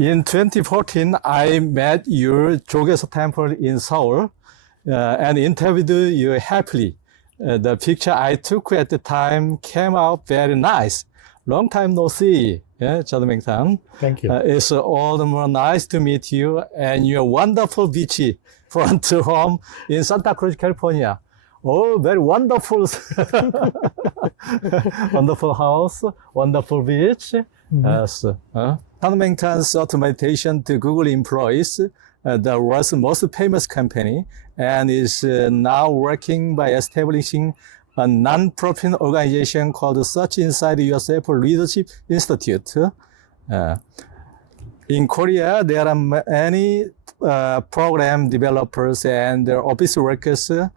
In 2014, I met your 조개서 temple in Seoul and interviewed you happily. The picture I took at the time came out very nice. Long time no see, 차드멩탄. Thank you. It's all the more nice to meet you and your wonderful beach front home in Santakruz, California. Oh, very wonderful. Wonderful house, wonderful beach. Yes. 차드멩탄's taught meditation to Google employees, the world's most famous company, and is now working by establishing a non-profit organization called Search Inside Yourself Leadership Institute. In Korea, there are many program developers and office workers who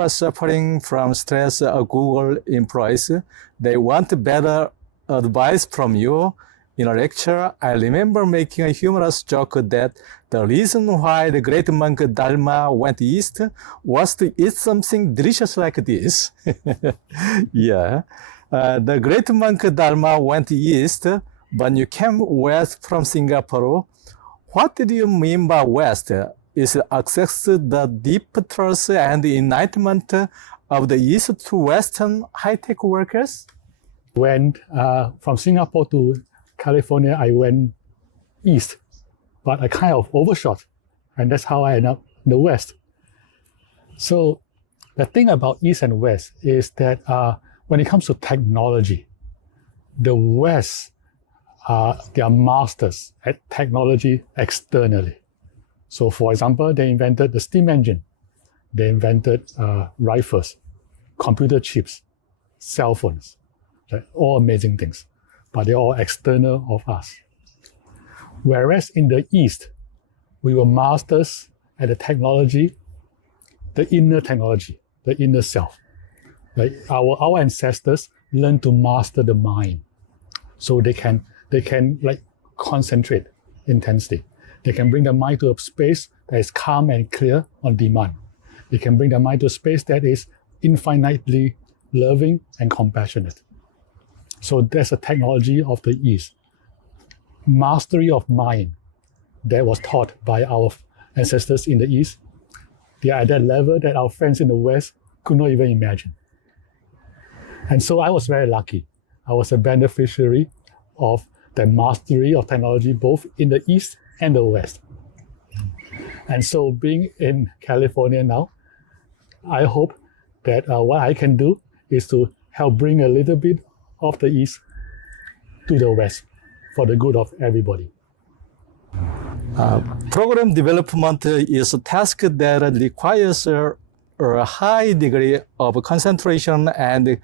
are suffering from stress of Google employees. They want better advice from you. In a lecture, I remember making a humorous joke that the reason why the great monk Dharma went east was to eat something delicious like this. Yeah. The great monk Dharma went east, but you came west from Singapore. What did you mean by west? Is it access the deep truth and enlightenment of the east to western high-tech workers? When from Singapore to California, I went east, but I kind of overshot, and that's how I ended up in the west. So the thing about east and west is that when it comes to technology, the west, they are masters at technology externally. So for example, they invented the steam engine, they invented rifles, computer chips, cell phones, right? All amazing things, but they're all external of us. Whereas in the East, we were masters at the technology, the inner self. Right? Our ancestors learned to master the mind, so they can like concentrate intensely. They can bring the mind to a space that is calm and clear on demand. They can bring the mind to a space that is infinitely loving and compassionate. So that's a technology of the East. Mastery of mind that was taught by our ancestors in the East. They are at that level that our friends in the West could not even imagine. And so I was very lucky. I was a beneficiary of the mastery of technology both in the East and the West. And so being in California now, I hope that what I can do is to help bring a little bit of the East to the West for the good of everybody. Program development is a task that requires a high degree of concentration and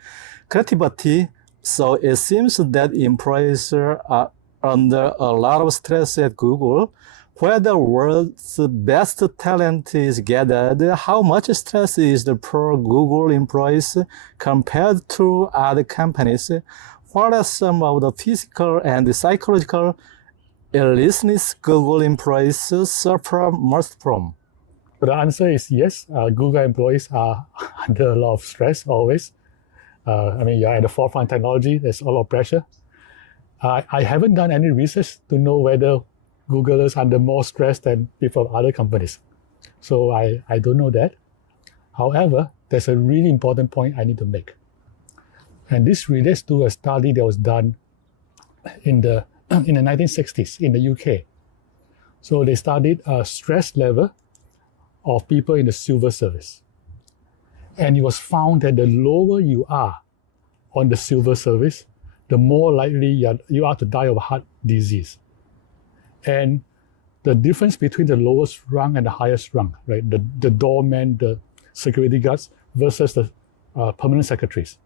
creativity, so it seems that employees are under a lot of stress at Google. Where the world's best talent is gathered, how much stress is the per Google employees compared to other companies? What are some of the physical and psychological illnesses Google employees suffer most from? The answer is yes. Google employees are under a lot of stress always. You're at the forefront of technology, there's a lot of pressure. I haven't done any research to know whether Googlers are under more stress than people of other companies. So I don't know that. However, there's a really important point I need to make. And this relates to a study that was done in the 1960s in the UK. So they studied a stress level of people in the civil service. And it was found that the lower you are on the civil service, the more likely you are to die of heart disease. And the difference between the lowest rung and the highest rung, right? The doorman, the security guards versus the permanent secretaries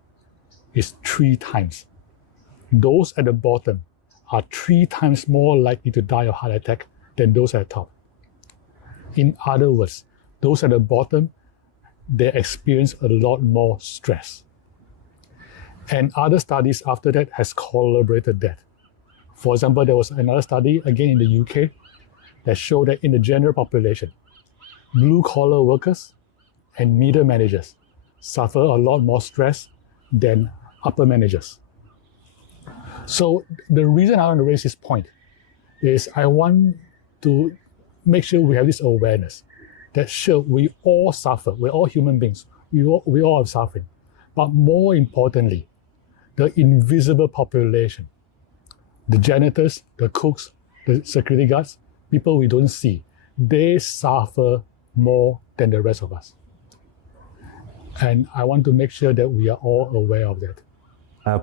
is 3 times. Those at the bottom are 3 times more likely to die of heart attack than those at the top. In other words, those at the bottom, they experience a lot more stress. And other studies after that has corroborated that. For example, there was another study, again in the UK, that showed that in the general population, blue-collar workers and middle managers suffer a lot more stress than upper managers. So the reason I want to raise this point is I want to make sure we have this awareness that sure, we all suffer. We're all human beings. We all have suffering. But more importantly, the invisible population, the janitors, the cooks, the security guards, people we don't see, they suffer more than the rest of us. And I want to make sure that we are all aware of that.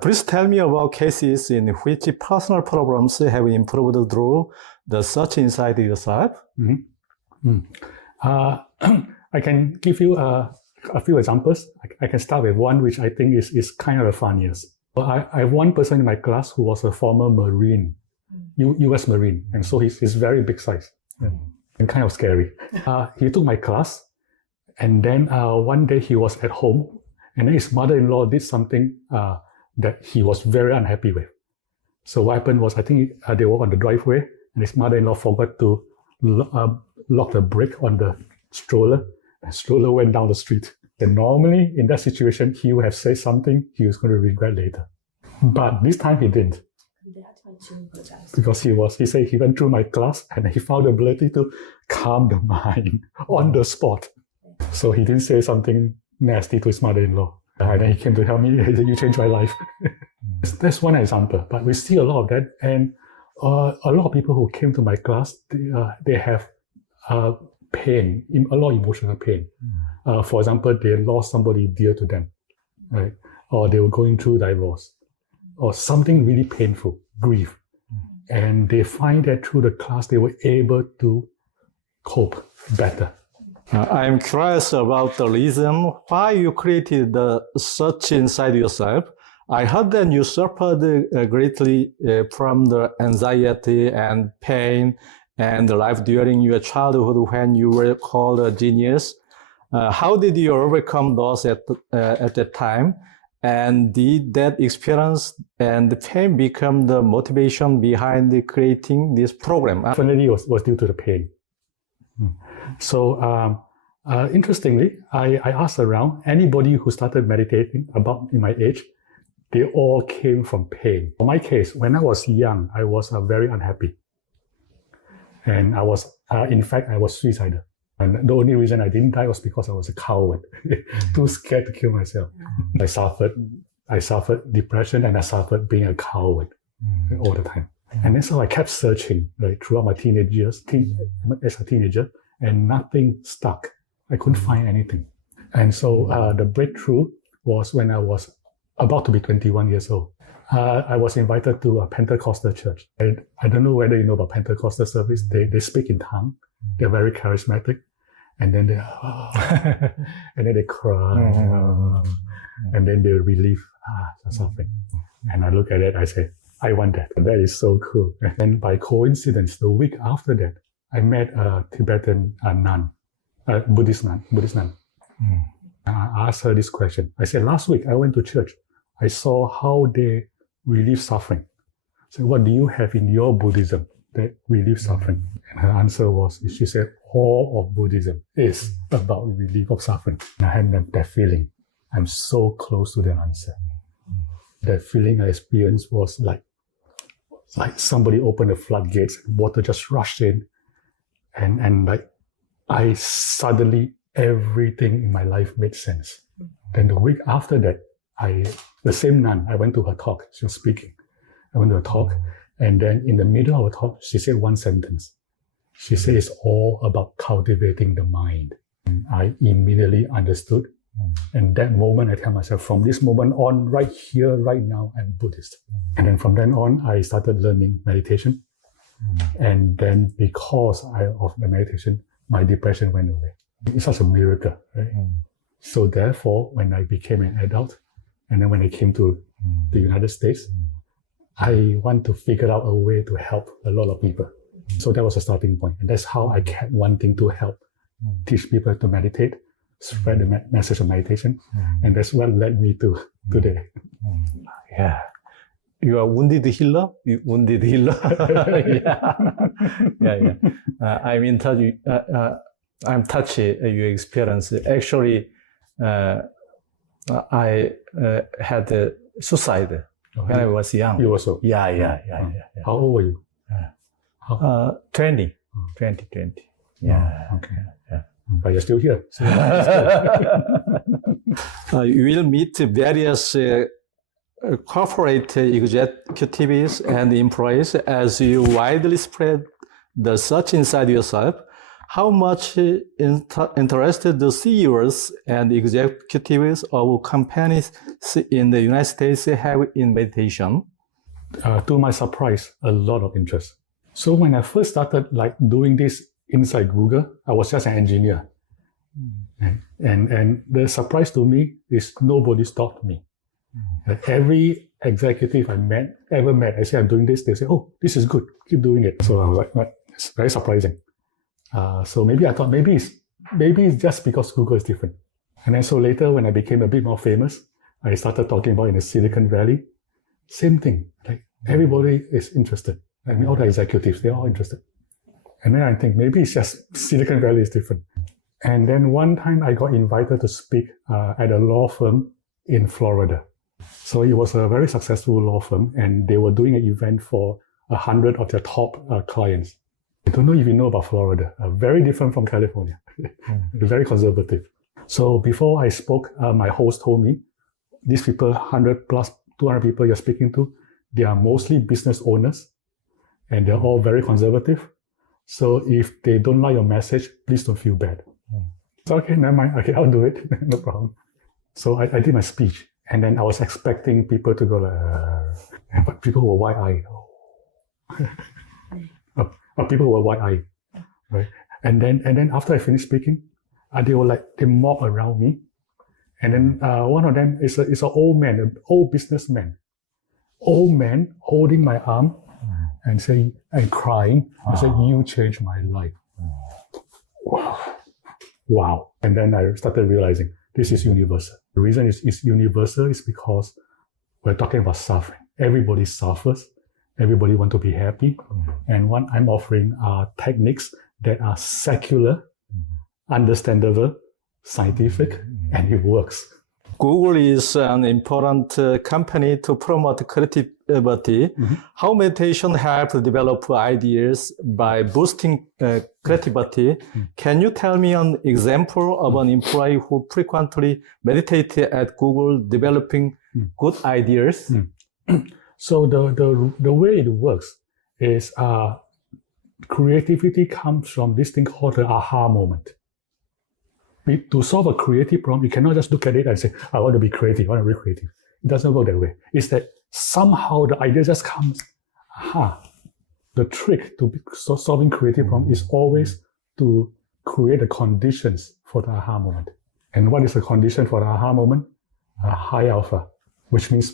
Please tell me about cases in which personal problems have improved through the search inside yourself. I can give you a few examples. I can start with one which I think is kind of the funniest. I have one person in my class who was a former Marine, US Marine, and so he's very big size and kind of scary. He took my class, and then one day he was at home, and then his mother-in-law did something that he was very unhappy with. So what happened was, I think they were on the driveway, and his mother-in-law forgot to lock the brake on the stroller, and stroller went down the street. And normally, in that situation, he would have said something he was going to regret later. But this time he didn't. Because he said he went through my class and he found the ability to calm the mind on the spot. So he didn't say something nasty to his mother-in-law. And then he came to tell me, hey, you changed my life. That's one example, but we see a lot of that. And a lot of people who came to my class, they have pain, a lot of emotional pain. For example, they lost somebody dear to them, right? Or they were going through divorce, or something really painful, grief. And they find that through the class, they were able to cope better. I'm curious about the reason why you created the search inside yourself. I heard that you suffered greatly from the anxiety and pain and life during your childhood when you were called a genius. How did you overcome those at that time? And did that experience and the pain become the motivation behind creating this program? Definitely was due to the pain. So interestingly, I asked around, anybody who started meditating about in my age, they all came from pain. In my case, when I was young, I was very unhappy. And I was, in fact, I was suicidal. And the only reason I didn't die was because I was a coward, too scared to kill myself. I suffered depression, and I suffered being a coward all the time. And then so I kept searching throughout my teenage years, as a teenager, and nothing stuck. I couldn't find anything. And so the breakthrough was when I was about to be 21 years old. I was invited to a Pentecostal church. I don't know whether you know about Pentecostal service. They speak in tongue. They're very charismatic. And then they cry. And then they relieve suffering. And I look at it, I say, I want that. That is so cool. And then by coincidence, the week after that, I met a Tibetan nun, Buddhist nun. And I asked her this question. I said, last week I went to church. I saw how they relieve suffering. So what do you have in your Buddhism that relieves suffering? And her answer was, she said, all of Buddhism is about relief of suffering. And I had that feeling. I'm so close to the answer. That feeling I experienced was like somebody opened the floodgates, water just rushed in. And like I suddenly, everything in my life made sense. Then the week after that, the same nun, I went to her talk. She was speaking. I went to her talk. And then in the middle of her talk, she said one sentence. She said, it's all about cultivating the mind. And I immediately understood. And that moment, I tell myself, from this moment on, right here, right now, I'm Buddhist. And then from then on, I started learning meditation. And then because of the meditation, my depression went away. It's such a miracle, right? So therefore, when I became an adult, and then when I came to the United States, I want to figure out a way to help a lot of people. So that was a starting point. And that's how I kept wanting to help teach people to meditate, spread the message of meditation. And that's what led me to today. Yeah. You are wounded healer? Wounded healer? Yeah. I'm touched your experience. Actually, I had suicide when I was young. You also? Yeah. How old were you? 20. Yeah. Okay. But you're still here. So You will meet various corporate executives and employees as you widely spread the search inside yourself. How much interest do CEOs and executives of companies in the United States have in meditation? To my surprise, a lot of interest. So when I first started doing this inside Google, I was just an engineer. And the surprise to me is nobody stopped me. Every executive I ever met, I say I'm doing this, they say, oh, this is good, keep doing it. So I was like, what? It's very surprising. So maybe I thought maybe it's just because Google is different. And then so later when I became a bit more famous, I started talking about in the Silicon Valley, same thing. Like everybody is interested. I mean, all the executives, they're all interested. And then I think maybe it's just Silicon Valley is different. And then one time I got invited to speak at a law firm in Florida. So it was a very successful law firm and they were doing an event for 100 of their top clients. I don't know if you know about Florida, very different from California, very conservative. So before I spoke, my host told me, these people, 100 plus 200 people you're speaking to, they are mostly business owners and they're all very conservative. So if they don't like your message, please don't feel bad. So okay, never mind, okay, I'll do it, no problem. So I did my speech and then I was expecting people to go like, but people were wide-eyed. People were wide-eyed, right? And then after I finished speaking, they mob around me. And then one of them is an old man, an old businessman. Old man holding my arm and crying. I said, you changed my life. Wow. And then I started realizing this is universal. The reason it's universal is because we're talking about suffering. Everybody suffers. Everybody wants to be happy. And what I'm offering are techniques that are secular, understandable, scientific, and it works. Google is an important company to promote creativity. How meditation helps develop ideas by boosting creativity? Can you tell me an example of an employee who frequently meditated at Google developing good ideas? So the way it works is creativity comes from this thing called the aha moment. To solve a creative problem, you cannot just look at it and say, I want to be creative, I want to be creative. It doesn't work that way. It's that somehow the idea just comes, aha. The trick to solving creative problem is always to create the conditions for the aha moment. And what is the condition for the aha moment? A high alpha, which means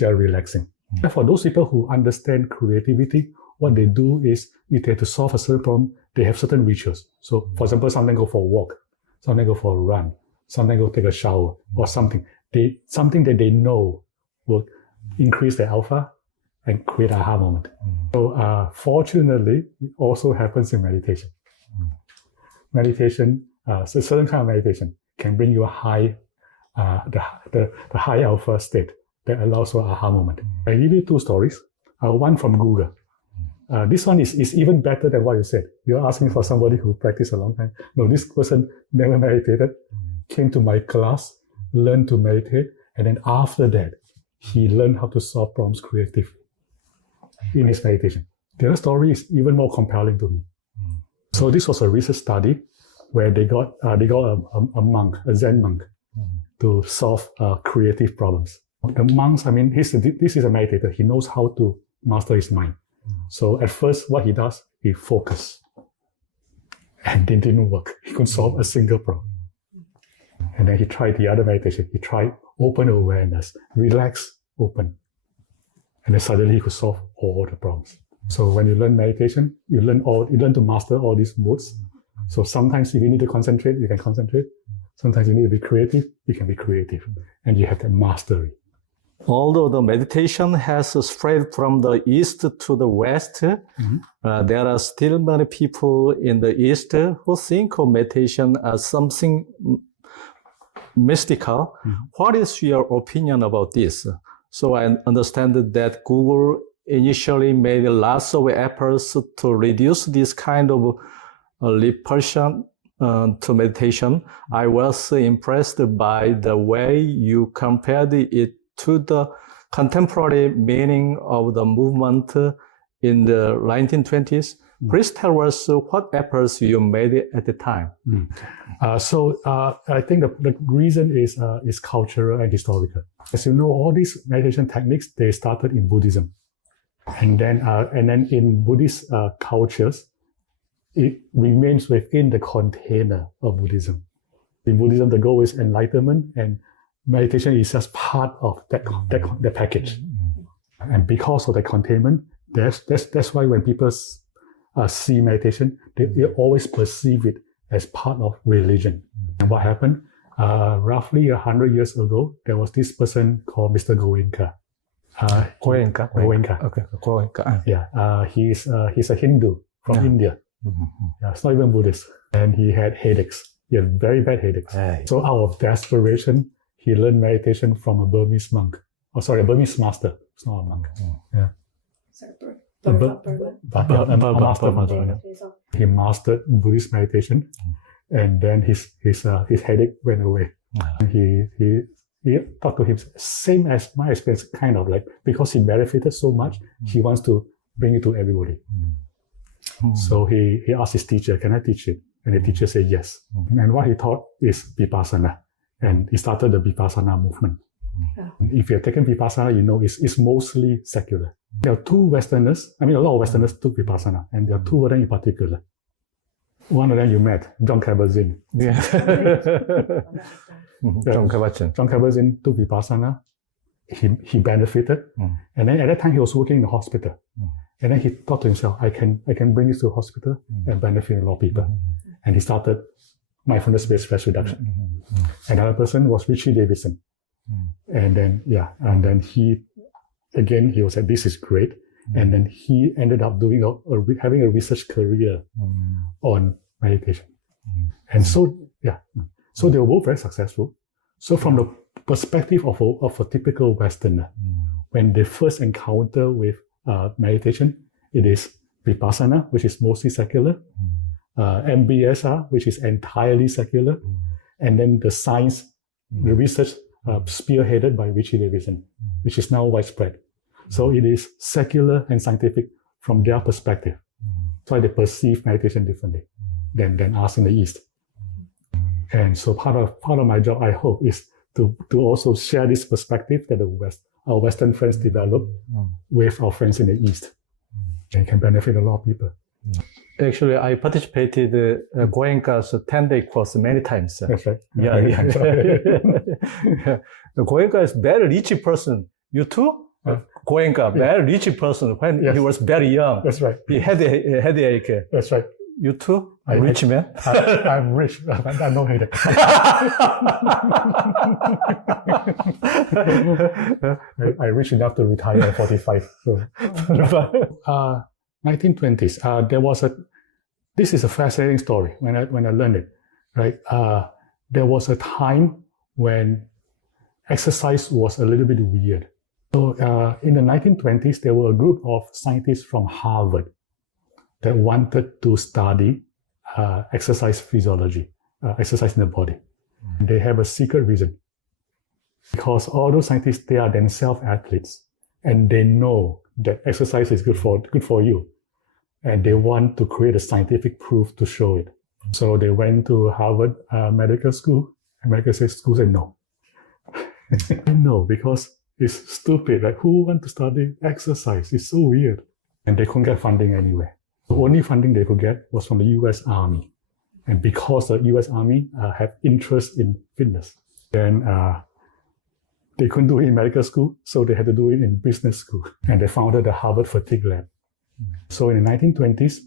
you are relaxing. For those people who understand creativity, what they do is if they have to solve a certain problem, they have certain rituals. So, for example, sometimes go for a walk, sometimes go for a run, sometimes go take a shower, or something. Something that they know will increase their alpha and create an aha moment. So, fortunately, it also happens in meditation. Meditation, so certain kind of meditation can bring you a high, the high alpha state that allows for aha moment. I give you two stories. One from Google. This one is even better than what you said. You're asking for somebody who practiced a long time. No, this person never meditated, came to my class, learned to meditate, and then after that, he learned how to solve problems creatively in his meditation. The other story is even more compelling to me. So this was a research study where they got a monk, a Zen monk, to solve creative problems. The monks, this is a meditator. He knows how to master his mind. So at first, what he does, he focuses. And it didn't work. He couldn't solve a single problem. And then he tried the other meditation. He tried open awareness, relax, open. And then suddenly he could solve all the problems. So when you learn meditation, you learn to master all these modes. So sometimes if you need to concentrate, you can concentrate. Sometimes you need to be creative, you can be creative. And you have that mastery. Although the meditation has spread from the East to the West, there are still many people in the East who think of meditation as something mystical. What is your opinion about this? So I understand that Google initially made lots of efforts to reduce this kind of repulsion to meditation. I was impressed by the way you compared it to the contemporary meaning of the movement in the 1920s. Please tell us what efforts you made at the time. So I think the reason is cultural and historical. As you know, all these meditation techniques, they started in Buddhism. And then in Buddhist cultures, it remains within the container of Buddhism. In Buddhism, the goal is enlightenment, and meditation is just part of that package. And because of the containment, that's why when people see meditation, they always perceive it as part of religion. And what happened? Roughly 100 years ago, there was this person called Mr. Goenka. Goenka. Okay, Goenka. Yeah, he's a Hindu from India. Yeah, it's not even Buddhist. And he had headaches. He had very bad headaches. So out of desperation, he learned meditation from a Burmese monk. Oh, sorry, a Burmese master. It's not a monk. Yeah. He mastered Buddhist meditation, and then his headache went away. He thought to him, same as my experience, kind of like, because he benefited so much, he wants to bring it to everybody. So he asked his teacher, can I teach it? And the teacher said yes. And what he taught is Vipassana. And he started the Vipassana movement. If you have taken Vipassana, you know it's mostly secular. There are two Westerners, a lot of Westerners took Vipassana, and there are two of them in particular. One of them you met, John Kabat-Zinn. Yeah. John Kabat-Zinn. John Kabat-Zinn took Vipassana. He benefited. And then at that time, he was working in the hospital. And then he thought to himself, I can bring this to the hospital and benefit a lot of people. And he started mindfulness-based stress reduction. Another person was Richie Davidson. And then he was like, this is great. And then he ended up having a research career on meditation. And so they were both very successful. So from the perspective of a typical Westerner, when they first encounter with meditation, it is Vipassana, which is mostly secular, MBSR, which is entirely secular, and then the science, the research spearheaded by Richie Davidson, which is now widespread. So it is secular and scientific from their perspective. That's why they perceive meditation differently than us in the East. And so part of my job, I hope, is to also share this perspective that our Western friends develop with our friends in the East. And can benefit a lot of people. Actually, I participated in Goenka's 10-day course many times. That's right. Yeah. Goenka is very rich person. You too? Goenka, very rich person when he was very young. That's right. He had a headache. That's right. You too? Rich man? I'm rich. I know headache. I'm rich enough to retire at 45. So. 1920s. There was this is a fascinating story when I learned it, right? There was a time when exercise was a little bit weird. So in the 1920s, there were a group of scientists from Harvard that wanted to study exercise physiology, exercise in the body. They have a secret reason. Because all those scientists, they are themselves athletes, and they know that exercise is good for you. And they want to create a scientific proof to show it. So they went to Harvard Medical School, and medical school said no. No, because it's stupid. Like, who want to study exercise? It's so weird. And they couldn't get funding anywhere. The only funding they could get was from the US Army. And because the US Army have interest in fitness, then they couldn't do it in medical school, so they had to do it in business school. And they founded the Harvard Fatigue Lab. So in the 1920s,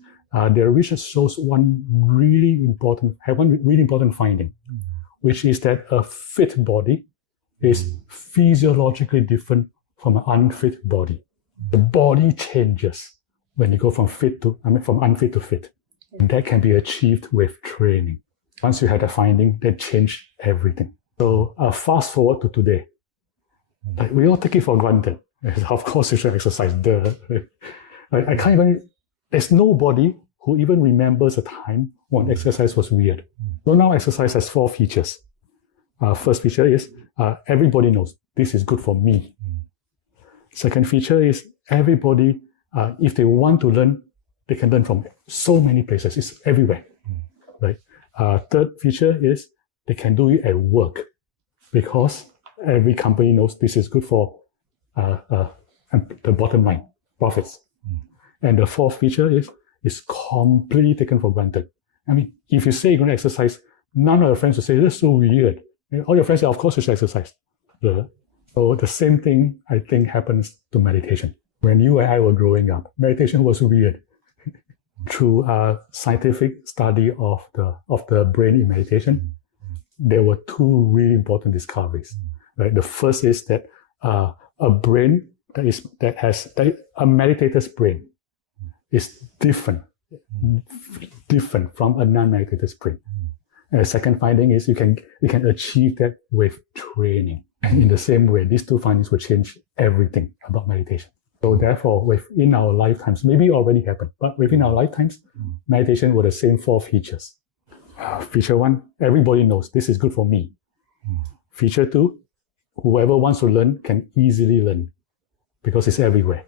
their research shows one really important finding, which is that a fit body is physiologically different from an unfit body. The body changes when you go from unfit to fit. And that can be achieved with training. Once you had a finding, that changed everything. So fast forward to today. Like, we all take it for granted. Of course, you should exercise. I can't even. There's nobody who even remembers a time when exercise was weird. So now exercise has 4 features. First feature is everybody knows this is good for me. Second feature is everybody, if they want to learn, they can learn from so many places. It's everywhere, right? Third feature is they can do it at work because every company knows this is good for the bottom line, profits. And the fourth feature is completely taken for granted. I mean, if you say you're going to exercise, none of your friends will say, that's so weird. And all your friends say, of course you should exercise. So the same thing, I think, happens to meditation. When you and I were growing up, meditation was weird. Through a scientific study of the brain in meditation, there were 2 really important discoveries. Right? The first is that a brain a meditator's brain is different from a non-meditator's brain. And the second finding is you can achieve that with training. And in the same way, these 2 findings will change everything about meditation. So therefore, within our lifetimes, maybe it already happened, but within our lifetimes, meditation were the same 4 features. Feature 1, everybody knows this is good for me. Feature 2, whoever wants to learn can easily learn because it's everywhere.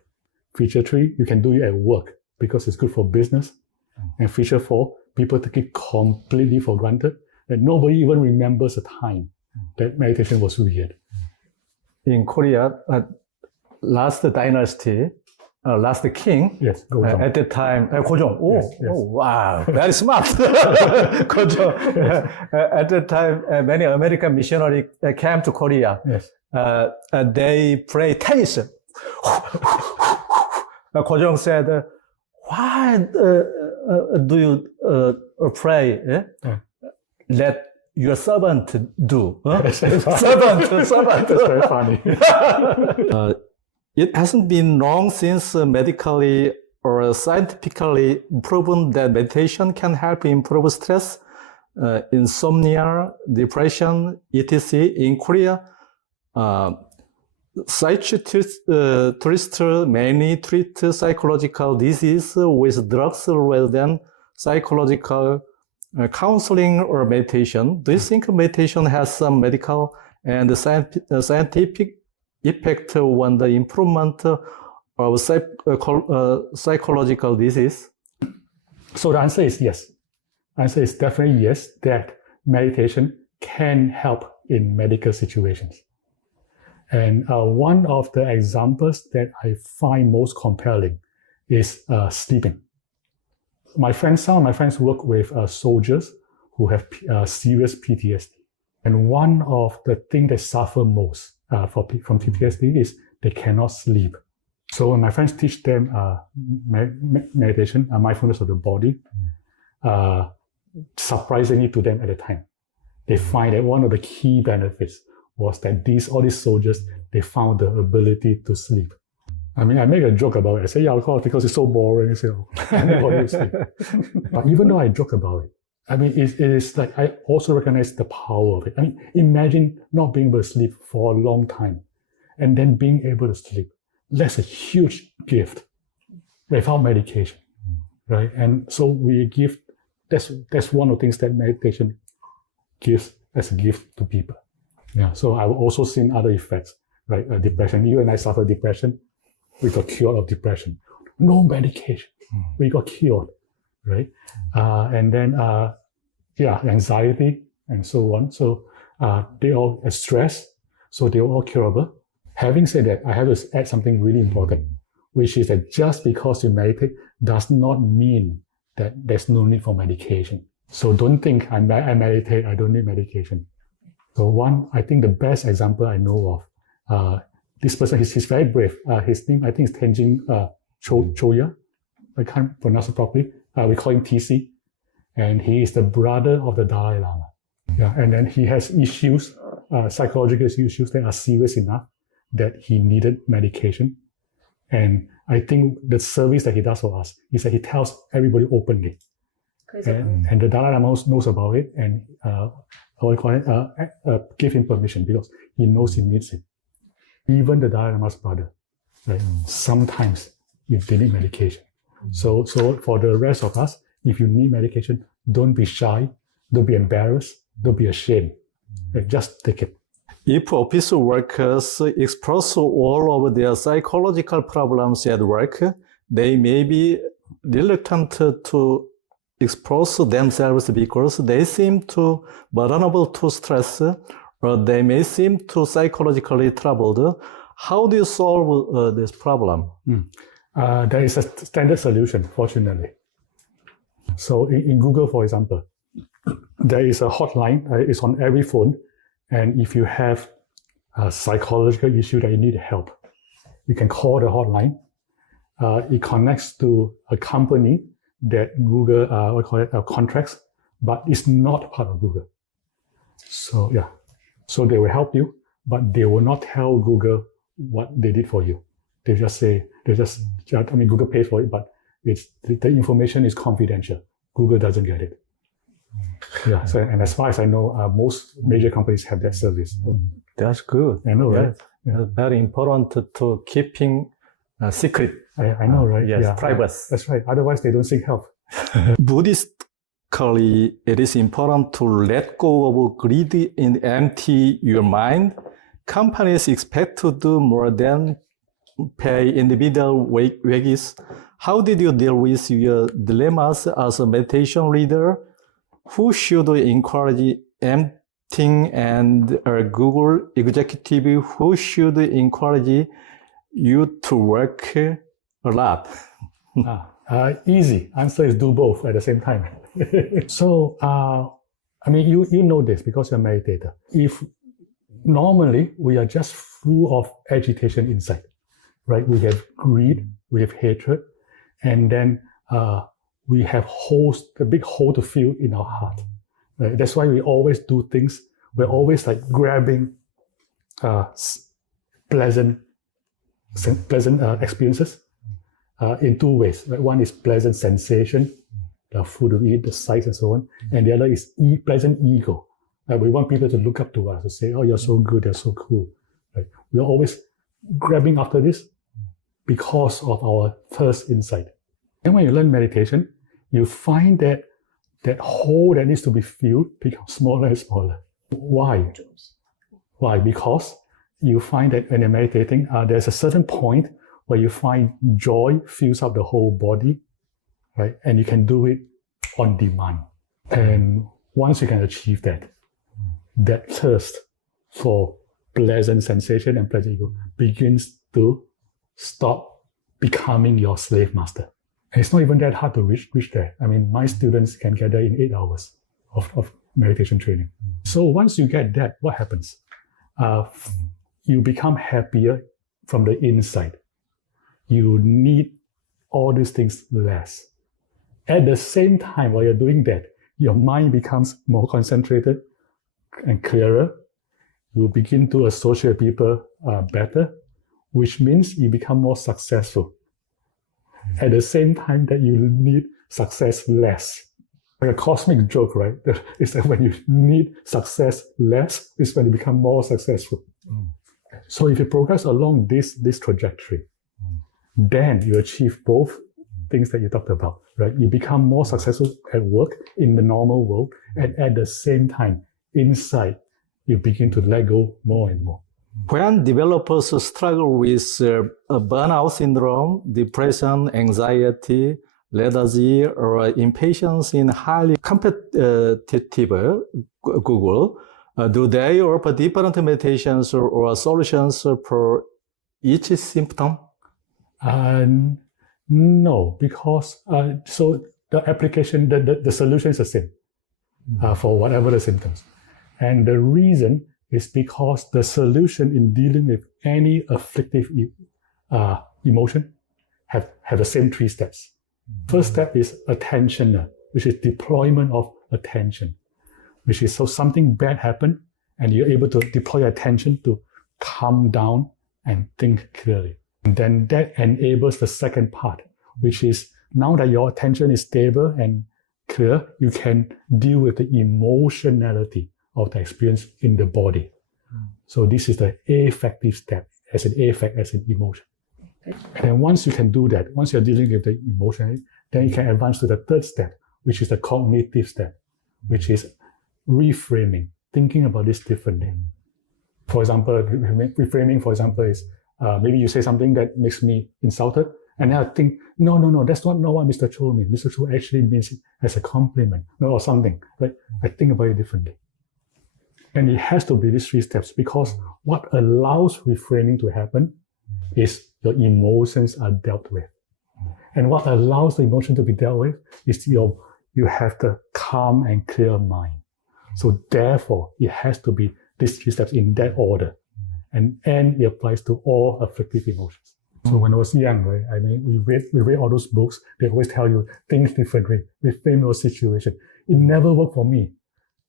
Feature 3, you can do it at work because it's good for business. And feature 4, people take it completely for granted that nobody even remembers a time that meditation was weird. In Korea, last dynasty, last king, yes, at the time, 고종. Oh, yes. Oh, wow, very smart. 고종. At the time, many American missionaries came to Korea. Yes. They play tennis. 고종 said, why do you play? Let your servant do. Servant. That's very funny. It hasn't been long since medically or scientifically proven that meditation can help improve stress, insomnia, depression, etc. In Korea, psychiatrists mainly treat psychological disease with drugs rather than psychological counseling or meditation. Do you think meditation has some medical and scientific effect on the improvement of psychological disease? So the answer is yes. The answer is definitely yes, that meditation can help in medical situations. And one of the examples that I find most compelling is sleeping. Some of my friends work with soldiers who have serious PTSD. And one of the things they suffer most from PTSD is they cannot sleep. So when my friends teach them meditation, mindfulness of the body, surprisingly to them at the time, they find that one of the key benefits was that all these soldiers, they found the ability to sleep. I mean, I make a joke about it. I say, yeah, of course, because it's so boring. So, nobody sleep. But even though I joke about it, I mean, it is like, I also recognize the power of it. I mean, imagine not being able to sleep for a long time and then being able to sleep. That's a huge gift without medication, right? And so that's one of the things that meditation gives as a gift to people. Yeah. So I've also seen other effects, right? Depression. You and I suffer depression. We got cured of depression. No medication. We got cured, right? And then, anxiety and so on. So they all stress. So they're all curable. Having said that, I have to add something really important, which is that just because you meditate does not mean that there's no need for medication. So don't think I meditate, I don't need medication. So I think the best example I know of, this person, he's very brave. His name, I think, is Tenzin Choya. I can't pronounce it properly. We call him TC. And he is the brother of the Dalai Lama. Yeah, and then he has issues, psychological issues that are serious enough that he needed medication. And I think the service that he does for us is that he tells everybody openly. And the Dalai Lama knows about it and give him permission because he knows he needs it. Even the Dalai Lama's brother, right? Sometimes they need medication. So for the rest of us, if you need medication, don't be shy, don't be embarrassed, don't be ashamed. Right? Just take it. If office workers express all of their psychological problems at work, they may be reluctant to expose themselves because they seem too vulnerable to stress, or they may seem too psychologically troubled. How do you solve this problem? There is a standard solution, fortunately. So in Google, for example, there is a hotline. It's on every phone. And if you have a psychological issue that you need help, you can call the hotline. It connects to a company that Google contracts, but it's not part of Google. So yeah, so they will help you, but they will not tell Google what they did for you. They just say, Google pays for it, but the information is confidential. Google doesn't get it. Yeah, so, and as far as I know, most major companies have that service. That's good. I know, right? Yeah. Very important to keeping secret. I know, right? Yes, yeah, privacy. That's right. Otherwise, they don't seek help. Buddhistically, it is important to let go of greed and empty your mind. Companies expect to do more than pay individual wages. How did you deal with your dilemmas as a meditation leader? Who should encourage emptying, and a Google executive who should encourage you to work a lot? Easy. Answer is do both at the same time. So, you know this because you're a meditator. If normally we are just full of agitation inside, right? We have greed, we have hatred, and then we have a big hole to fill in our heart. Right? That's why we always do things. We're always like grabbing pleasant experiences in two ways. Right? One is pleasant sensation, the food we eat, the sights and so on. And the other is pleasant ego. We want people to look up to us, to say, oh, you're so good, you're so cool. Right? We're always grabbing after this because of our thirst inside. And when you learn meditation, you find that hole that needs to be filled becomes smaller and smaller. Why? Why? Because you find that when you're meditating, there's a certain point where you find joy fills up the whole body, right? And you can do it on demand. And once you can achieve that thirst for pleasant sensation and pleasant ego begins to stop becoming your slave master. And it's not even that hard to reach there. My students can get there in 8 hours of meditation training. So once you get that, what happens? You become happier from the inside. You need all these things less. At the same time, while you're doing that, your mind becomes more concentrated and clearer. You begin to associate people better, which means you become more successful. At the same time that you need success less. Like a cosmic joke, right? It's that when you need success less, is when you become more successful. So if you progress along this trajectory, then you achieve both things that you talked about, right? You become more successful at work in the normal world, and at the same time, inside, you begin to let go more and more. When developers struggle with burnout syndrome, depression, anxiety, lethargy, or impatience in highly competitive Google, do they offer different meditations or solutions for each symptom? No, because so the application, the solution is the same for whatever the symptoms. And the reason is because the solution in dealing with any afflictive emotion have the same 3 steps. First step is attention, which is deployment of attention, which is so something bad happened and you're able to deploy attention to calm down and think clearly. And then that enables the second part, which is now that your attention is stable and clear, you can deal with the emotionality of the experience in the body. So this is the affective step. as an affect, as an emotion. And once you can do that, once you're dealing with the emotion, then you can advance to the third step, which is the cognitive step, which is reframing, thinking about this differently. For example, reframing, for example, is maybe you say something that makes me insulted, and then I think, no, that's not what Mr. Cho means. Mr. Cho actually means it as a compliment, or something. Right? I think about it differently. And it has to be these three steps, because what allows reframing to happen is your emotions are dealt with. And what allows the emotion to be dealt with is you have the calm and clear mind. So therefore, it has to be these three steps in that order. And it applies to all afflictive emotions. So when I was young, right, I mean, we read all those books. They always tell you think differently, reframe your situation. It never worked for me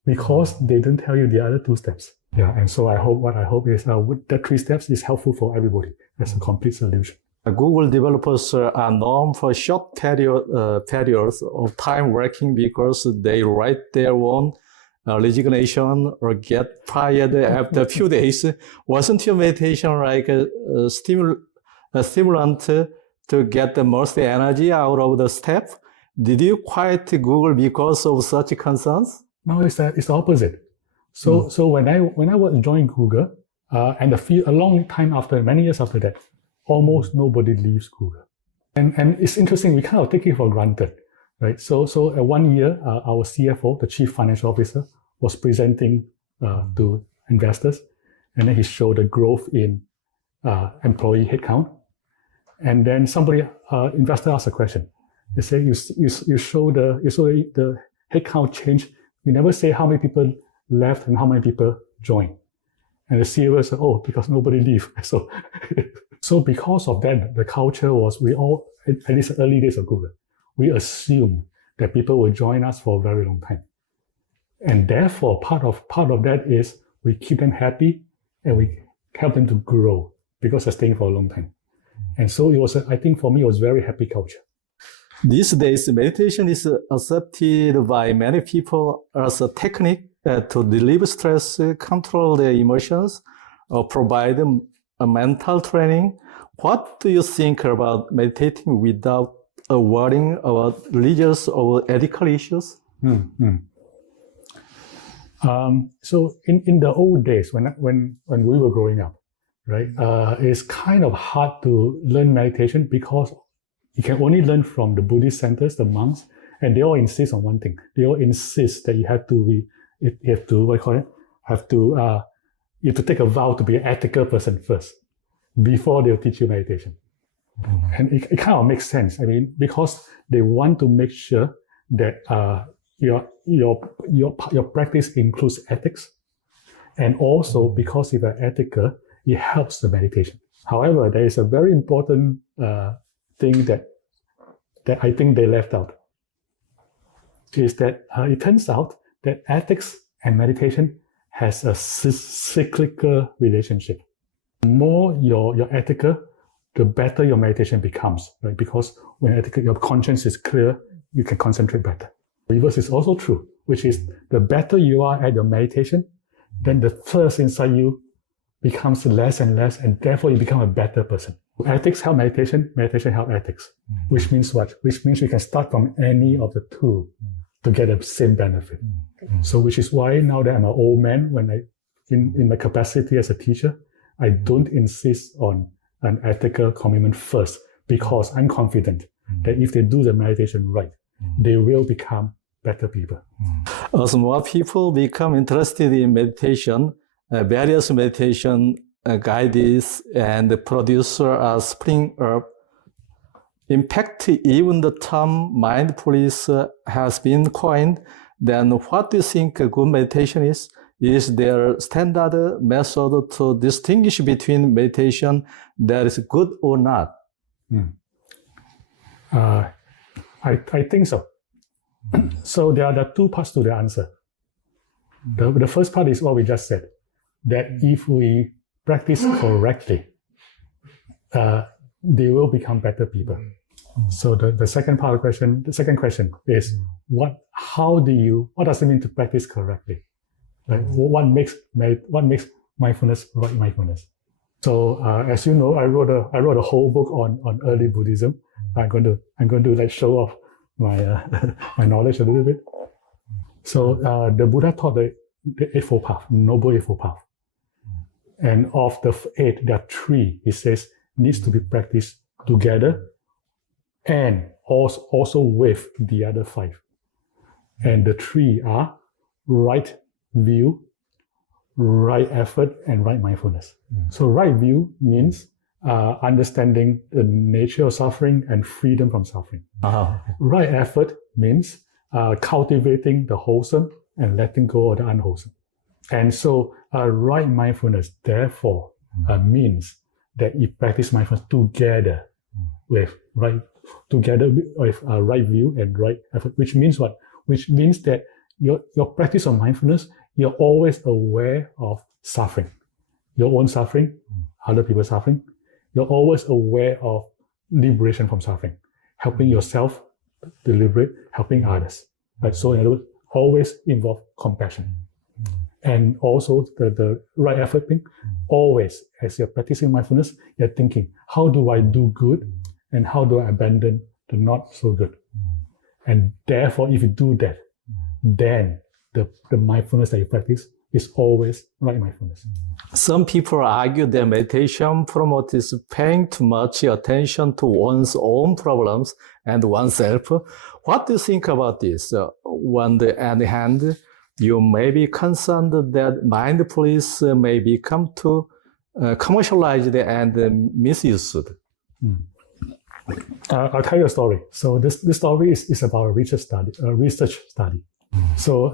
because they didn't tell you the other two steps. Yeah, and so what I hope is that three steps is helpful for everybody as a complete solution. Google developers are known for short periods of time working because they write their own resignation or get fired after a few days. Wasn't your meditation like a stimulant to get the most energy out of the step? Did you quit Google because of such concerns? No, it's the opposite. So when I was joining Google, and a long time after, many years after that, almost nobody leaves Google. And it's interesting, we kind of take it for granted, right? So 1 year, our CFO, the Chief Financial Officer, was presenting to investors, and then he showed the growth in employee headcount. And then investor asked a question. They say, you show the headcount change. You never say how many people left and how many people joined. And the CEO said, because nobody leave. So because of that, the culture was, we all, at least the early days of Google, we assume that people will join us for a very long time. And therefore, part of that is we keep them happy and we help them to grow because they're staying for a long time. And so it was, I think for me, it was very happy culture. These days, meditation is accepted by many people as a technique to relieve stress, control their emotions, or provide a mental training. What do you think about meditating without worrying about religious or ethical issues? So in the old days, when we were growing up, right, it's kind of hard to learn meditation because you can only learn from the Buddhist centers, the monks, and they all insist on one thing. They all insist that you have to take a vow to be an ethical person first before they'll teach you meditation. And it kind of makes sense. I mean, because they want to make sure that your practice includes ethics, and also because if you're ethical, it helps the meditation. However, there is a very important thing that I think they left out, is that it turns out that ethics and meditation has a cyclical relationship. The more you're ethical, the better your meditation becomes, right? Because when ethical, your conscience is clear, you can concentrate better. The reverse is also true, which is the better you are at your meditation, then the thirst inside you becomes less and less, and therefore you become a better person. Ethics help meditation, meditation help ethics. Which means what? Which means we can start from any of the two to get the same benefit. So which is why now that I'm an old man, when in my capacity as a teacher, I don't insist on an ethical commitment first, because I'm confident that if they do the meditation right, they will become better people. As more people become interested in meditation, various meditation guides and producers are springing up. In fact, even the term mindfulness has been coined. Then what do you think a good meditation is? Is there standard method to distinguish between meditation that is good or not? I think so. So there are two parts to the answer. The first part is what we just said, that if we practice correctly, they will become better people. So the second part of the question, the second question is what does it mean to practice correctly? Right? What makes mindfulness right mindfulness? So as you know, I wrote a whole book on early Buddhism. I'm going to like show off my my knowledge a little bit. So the Buddha taught the Eightfold Path, Noble Eightfold Path. And of the eight, there are three, he says, needs to be practiced together and also with the other five. And the three are right view, right effort, and right mindfulness. So right view means understanding the nature of suffering and freedom from suffering. Right effort means cultivating the wholesome and letting go of the unwholesome. And so right mindfulness, therefore, means that you practice mindfulness together with right view and right effort, which means what? Which means that your practice of mindfulness, you're always aware of suffering, your own suffering, other people's suffering. You're always aware of liberation from suffering, helping yourself to liberate, helping others. Right? So in other words, always involve compassion. And also the right effort thing, always as you're practicing mindfulness, you're thinking, how do I do good and how do I abandon the not so good? And therefore, if you do that, then the mindfulness that you practice is always right mindfulness. Some people argue that meditation promotes paying too much attention to one's own problems and oneself. What do you think about this? On the other hand, you may be concerned that mindfulness may become too commercialized and misused. I'll tell you a story. So this story is about a research study. So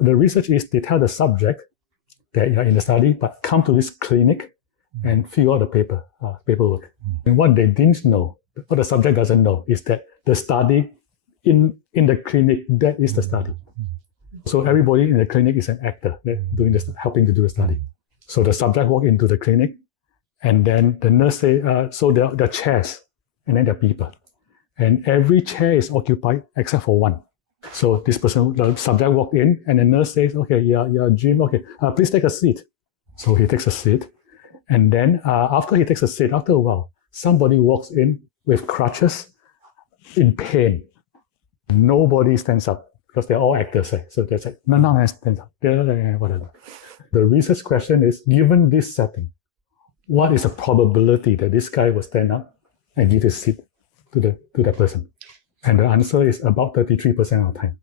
the research is they tell the subject that you're in the study, but come to this clinic and fill out the paperwork. And what they didn't know, what the subject doesn't know, is that the study in the clinic, that is the study. So everybody in the clinic is an actor doing this, helping to do the study. So the subject walk into the clinic, and then the nurse say, so there are chairs, and then there are people. And every chair is occupied except for one. So this person, the subject walked in, and the nurse says, okay, yeah, Jim, okay, please take a seat. So he takes a seat. And then after he takes a seat, after a while, somebody walks in with crutches in pain. Nobody stands up because they're all actors. Right? So they say, no, stand up. Whatever. The research question is, given this setting, what is the probability that this guy will stand up and give his seat to that person? And the answer is about 33% of the time.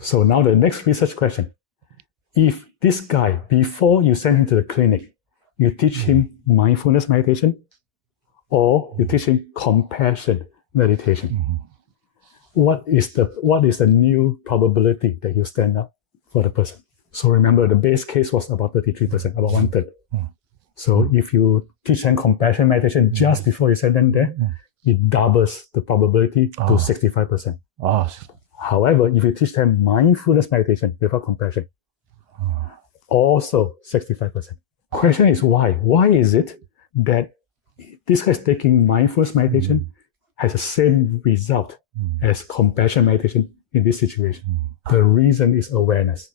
So now the next research question, if this guy, before you send him to the clinic, you teach him mindfulness meditation or you teach him compassion meditation, what is the new probability that you stand up for the person? So remember, the base case was about 33%, about 1/3. So if you teach them compassion meditation just before you send them there, it doubles the probability to 65%. However, if you teach them mindfulness meditation without compassion, also 65%. Question is why? Why is it that this guy is taking mindfulness meditation has the same result as compassion meditation in this situation? The reason is awareness.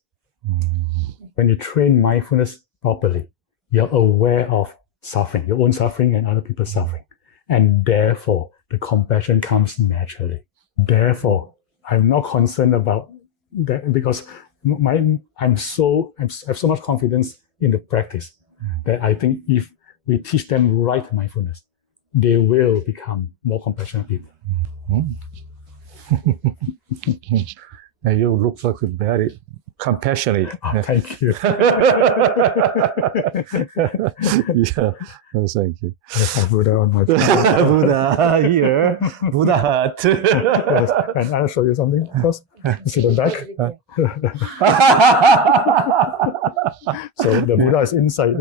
When you train mindfulness properly, you're aware of suffering, your own suffering and other people's suffering. And therefore, the compassion comes naturally. Therefore, I'm not concerned about that because I have so much confidence in the practice that I think if we teach them right mindfulness, they will become more compassionate people. And you look like very compassionate. Thank you. Yeah, thank you. Yes, I Buddha on my Buddha here, Buddha heart. Yes. And I'll show you something first. See the back. So the Buddha is inside.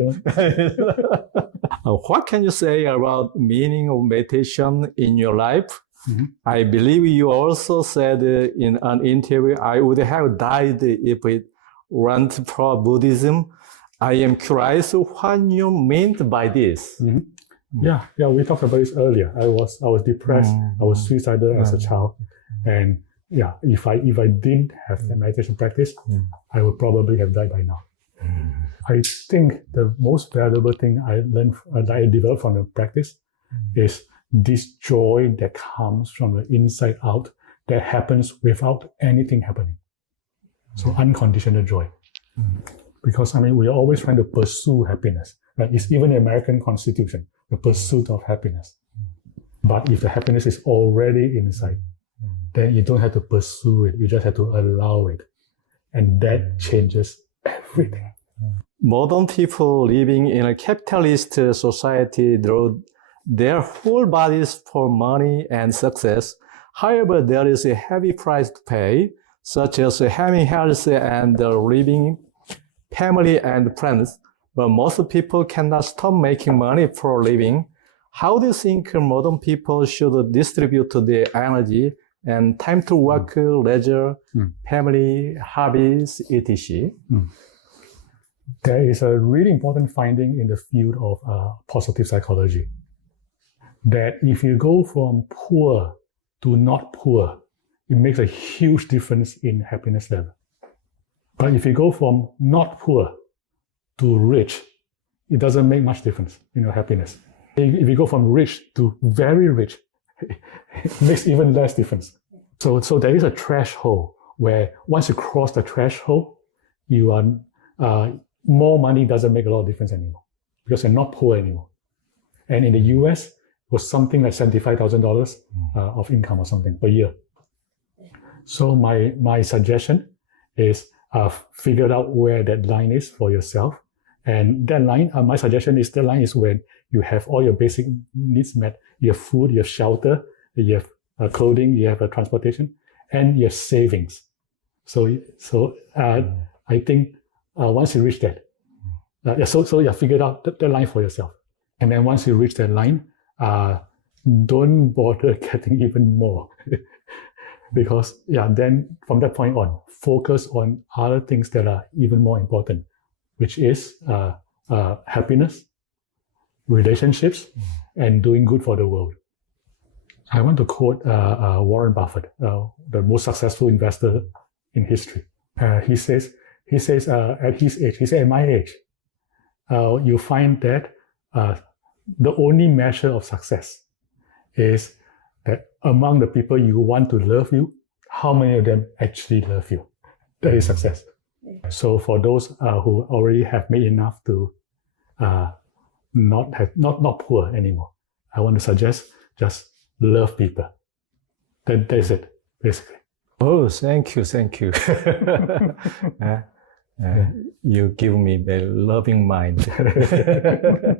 What can you say about meaning of meditation in your life? I believe you also said in an interview, I would have died if it weren't for Buddhism. I am curious what you meant by this. Yeah, we talked about this earlier. I was depressed. I was suicidal as a child, and yeah, if I didn't have the meditation practice, I would probably have died by now. I think the most valuable thing I learned, that I developed from the practice is this joy that comes from the inside out that happens without anything happening. So unconditional joy. Because, we are always trying to pursue happiness. Right? It's even the American Constitution, the pursuit of happiness. But if the happiness is already inside, then you don't have to pursue it. You just have to allow it. And that changes everything. Modern people living in a capitalist society draw their whole bodies for money and success. However, there is a heavy price to pay, such as having health and living family and friends. But most people cannot stop making money for a living. How do you think modern people should distribute their energy and time to work, leisure, family, hobbies, etc.? There is a really important finding in the field of positive psychology that if you go from poor to not poor, it makes a huge difference in happiness level. But if you go from not poor to rich, it doesn't make much difference in your happiness. If you go from rich to very rich, it makes even less difference. So there is a threshold where once you cross the threshold, you are more money doesn't make a lot of difference anymore because you're not poor anymore. And in the US, it was something like $75,000 of income or something per year. So my suggestion is figure out where that line is for yourself. And that line, my suggestion is that line is when you have all your basic needs met. You have food, you have shelter, you have clothing, you have transportation, and you have savings. So I think once you reach that, so you figured out the line for yourself. And then once you reach that line, don't bother getting even more. Because then from that point on, focus on other things that are even more important, which is happiness, relationships, and doing good for the world. I want to quote Warren Buffett, the most successful investor in history. He says at his age, he said at my age, you find that the only measure of success is that among the people you want to love you, how many of them actually love you? That is success. So for those who already have made enough to not poor anymore, I want to suggest just love people. That is it, basically. Oh, thank you. You give me the loving mind.